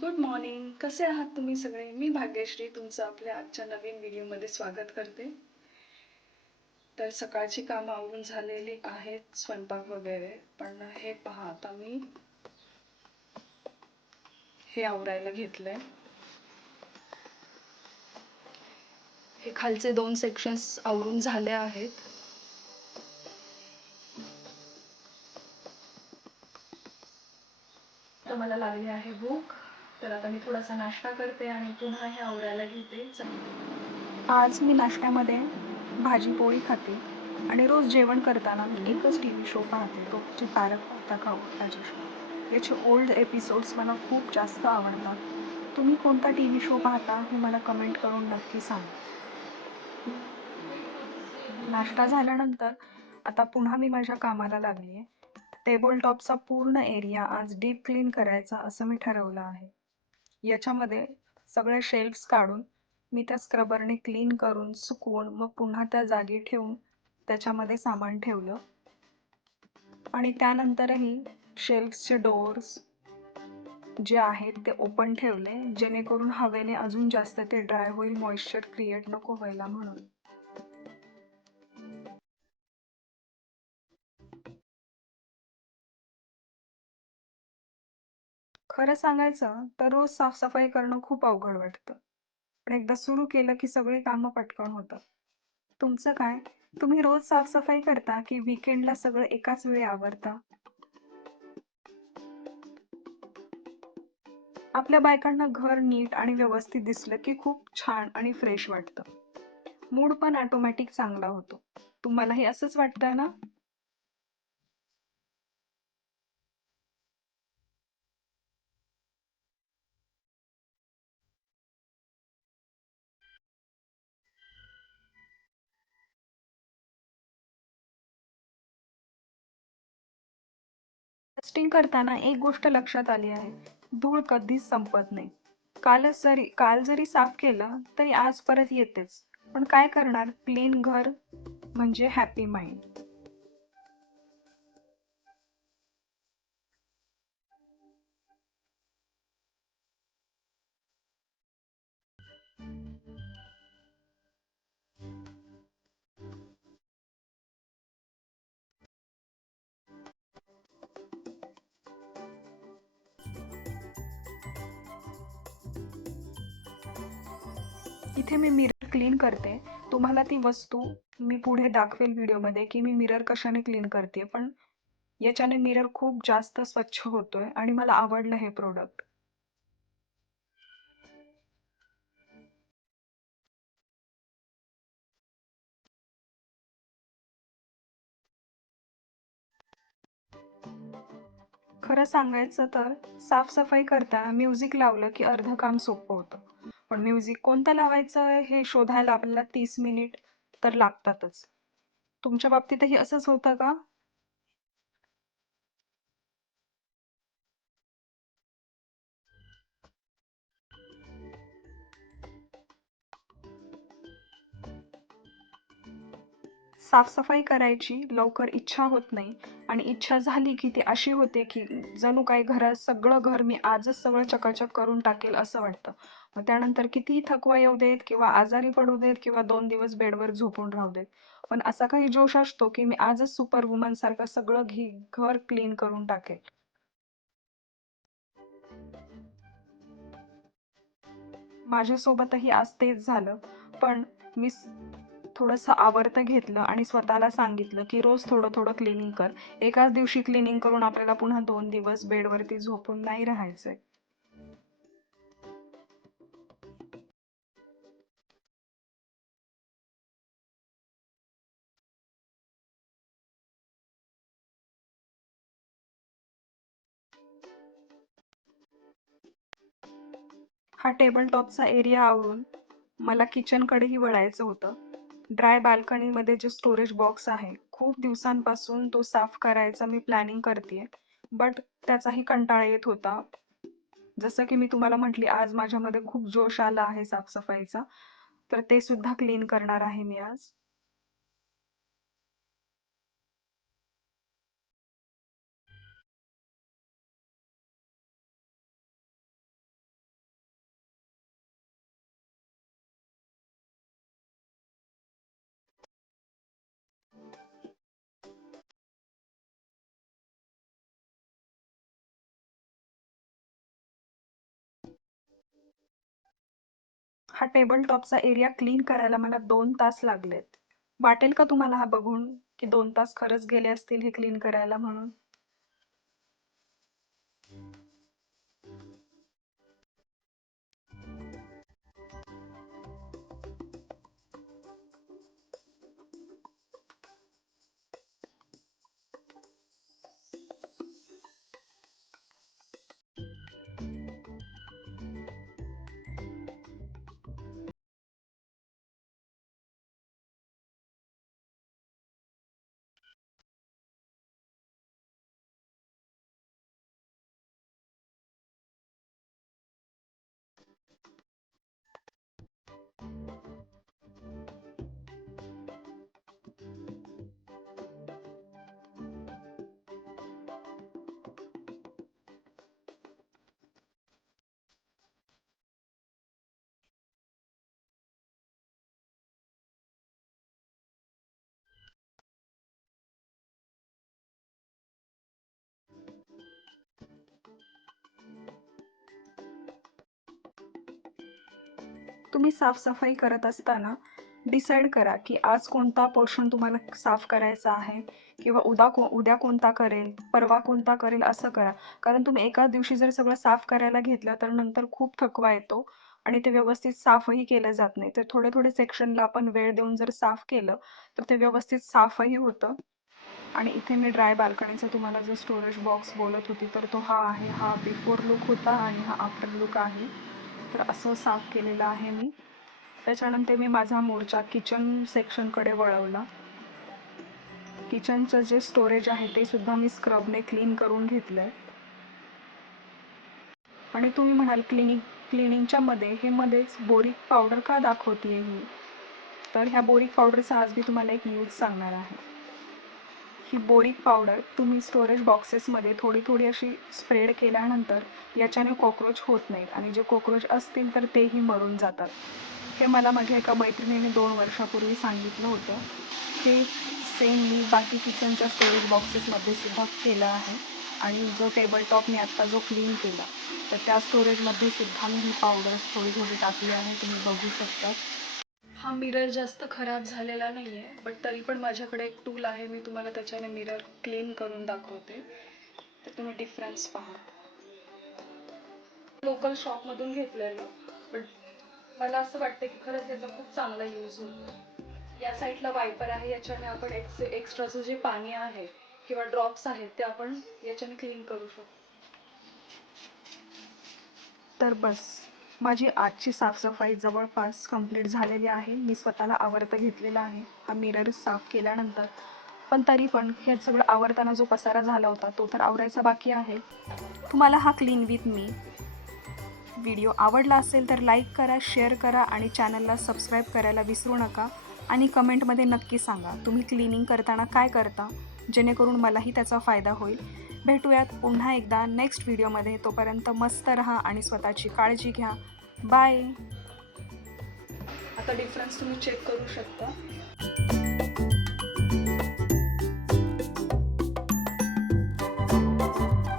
Good morning. कसे आहात तुम्ही सगळे? मी भाग्यश्री तुमचं आपल्या आजच्या नवीन व्हिडिओमध्ये स्वागत करते. तर सकाळची कामं आवरून झालेली आहेत, स्वयंपाक वगैरे. पण हे पहा, आता मी हे आवरायला घेतलंय. हे खालचे 2 सेक्शन्स आवरून झाले आहेत. तर मला लागली आहे भूक. तर आता मी थोडासा नाश्ता करते आणि पुन्हा हे आवरायला घेते. आज मी नाश्त्यामध्ये भाजी पोळी खाते आणि रोज जेवण करताना मी एकच टी व्ही शो पाहते, तो म्हणजे तारक मेहता का उल्टा चष्मा. याचे ओल्ड एपिसोड्स मला खूप जास्त आवडतात. तुम्ही कोणता टी व्ही शो पाहता हे मला कमेंट करून नक्की सांगा. नाश्ता झाल्यानंतर आता पुन्हा मी माझ्या कामाला लागली आहे. टेबल टॉपचा पूर्ण एरिया आज डीप क्लीन करायचा असं मी ठरवलं आहे. याच्यामध्ये सगळे शेल्फ्स काढून मी त्या स्क्रबरने क्लीन करून सुकवून मग पुन्हा त्या जागी ठेवून त्याच्यामध्ये सामान ठेवलं आणि त्यानंतरही शेल्फ्सचे डोअर्स जे आहेत ते ओपन ठेवले, जेणेकरून हवेने अजून जास्त ते ड्राय होईल, मॉइश्चर क्रिएट नको व्हायला म्हणून. खरं सांगायचं तर रोज साफसफाई करणं खूप अवघड वाटतं, पण एकदा सुरू केलं की सगळी कामं पटकन होतात. तुमचं काय? तुम्ही रोज साफसफाई करता की वीकेंडला सगळं एकाच वेळी आवरता? आपल्या बायकांना घर नीट आणि व्यवस्थित दिसलं की खूप छान आणि फ्रेश वाटतं. मूड पण ऑटोमॅटिक चांगला होतो. तुम्हालाही असंच वाटतं ना? टेस्टिंग करताना एक गोष्ट लक्षात आली आहे. धूळ कधीच संपत नाही. काल जरी साफ केलं तरी आज परत येतेच. पण काय करणार? क्लीन घर म्हणजे हॅपी माइंड. इथे मी मिरर क्लीन करते. तुम्हाला ती वस्तू मी पुढे दाखवेल व्हिडिओमध्ये की मी मिरर कशाने क्लीन करते. पण याच्याने मिरर खूप जास्त स्वच्छ होतोय आणि मला आवडलं हे प्रोडक्ट. खरं सांगायचं तर साफसफाई करताना म्युझिक लावलं की अर्ध काम सोपं होतं. पण म्युझिक कोणतं लावायचं हे शोधायला आपल्याला 30 मिनिट तर लागतातच. तुमच्या बाबतीतही असंच होतं का? साफसफाई करायची लवकर इच्छा होत नाही आणि इच्छा झाली की ती अशी होते की जणू काही घरात सगळं घर मी आजच सगळं चकाचक करून टाकेल असं वाटतं. मग त्यानंतर कितीही थकवा येऊ देत किंवा आजारी पडू देत किंवा 2 दिवस बेडवर झोपून राहू देत, पण असा काही जोश असतो की मी आजच सुपर वुमन सारखं सगळं घर क्लीन करून टाकेल. माझ्यासोबतही आज तेच झालं. पण मी थोडंसं आवर्त घेतलं आणि स्वतःला सांगितलं की रोज थोडं थोडं क्लिनिंग कर. एकाच दिवशी क्लिनिंग करून आपल्याला पुन्हा 2 दिवस बेडवरती झोपून नाही राहायचंय. हा टेबल टॉपचा एरिया आवरून मला किचनकडेही वळायचं होतं. ड्राय बाल्कनीमध्ये जे स्टोरेज बॉक्स आहे, खूप दिवसांपासून तो साफ करायचा मी प्लॅनिंग करतेय, बट त्याचाही कंटाळा येत होता. जसं की मी तुम्हाला म्हटली, आज माझ्यामध्ये खूप जोश आला आहे साफसफाईचा, तर ते सुद्धा क्लीन करणार आहे मी आज. हा टेबल टॉपचा एरिया क्लीन करायला मला 2 तास लागलेत. वाटेल का तुम्हाला हा बघून की 2 तास खरंच गेले असतील हे क्लीन करायला म्हणून? तुम्ही साफसफाई करत असताना डिसाईड करा की आज कोणता पोर्शन तुम्हाला साफ करायचा आहे किंवा उद्या कोणता करेल, परवा कोणता करेल, असं करा. कारण तुम्ही एकाच दिवशी जर सगळं साफ करायला घेतलं तर नंतर खूप थकवा येतो आणि ते व्यवस्थित साफही केलं जात नाही. तर थोडे थोडे सेक्शनला आपण वेळ देऊन जर साफ केलं तर ते व्यवस्थित साफही होतं. आणि इथे मी ड्राय बाल्कनीचा तुम्हाला जो स्टोरेज बॉक्स बोलत होती तर तो हा आहे. हा बिफोर लुक होता आणि हा आफ्टर लुक आहे. तर असं साफ केलेलं आहे मी. त्याच्यानंतर मी माझा मोर्चा किचन सेक्शनकडे वळवला. किचनचं जे स्टोरेज आहे ते सुद्धा मी स्क्रबने क्लीन करून घेतलंय. आणि तुम्ही म्हणाल क्लिनिंगच्या मध्ये हे मध्येच बोरिक पावडर का दाखवतीये ही? तर ह्या बोरिक पावडरचा आज मी तुम्हाला एक यूज सांगणार आहे. ही बोरिक पावडर तुम्ही स्टोरेज बॉक्सेसमध्ये थोडी थोडी अशी स्प्रेड केल्यानंतर याच्याने कॉक्रोच होत नाहीत आणि जे कॉक्रोच असतील तर तेही मरून जातात. हे मला माझ्या एका मैत्रिणीने 2 वर्षापूर्वी सांगितलं होतं. हे सेम मी बाकी किचनच्या स्टोरेज बॉक्सेसमध्ये सुद्धा केलं आहे आणि जो टेबल टॉप मी आत्ता जो क्लीन केला तर त्या स्टोरेजमध्ये सुद्धा मी ही पावडर थोडी थोडी टाकली आहे. तुम्ही बघू शकता. हा मिरर जास्त खराब झालेला नाही आहे, बट तरी पण माझ्याकडे एक टूल आहे. मी तुम्हाला त्याच्याने मिरर क्लीन करून दाखवते तर तुम्ही डिफरन्स पहा. लोकल शॉपमधून घेतलेलं, बट मला असं वाटतं की खरंच याचा खूप चांगला यूज होतो. या साईडला वायपर आहे, याच्याने आपण एक्स्ट्राचं जे पाणी आहे किंवा ड्रॉप्स आहेत ते आपण याच्याने क्लीन करू शकतो. तर बस, माझी आजची साफसफाई जवळपास कंप्लीट झालेली आहे. मी स्वतःला आवरतं घेतलेला आहे हा मिरर साफ केल्यानंतर. पण तरी पण हे सगळं आवरताना जो पसारा झाला होता तो तर आवरायचा बाकी आहे. तुम्हाला हा क्लीन विथ मी व्हिडिओ आवडला असेल तर लाईक करा, शेअर करा आणि चॅनलला सबस्क्राईब करायला विसरू नका. आणि कमेंटमध्ये नक्की सांगा तुम्ही क्लिनिंग करताना काय करता, जेणेकरून मलाही त्याचा फायदा होईल. भेटूयात पुन्हा एकदा नेक्स्ट व्हिडिओमध्ये. तोपर्यंत मस्त रहा आणि स्वतःची काळजी घ्या. बाय. आता डिफरन्स तुम्ही चेक करू शकता.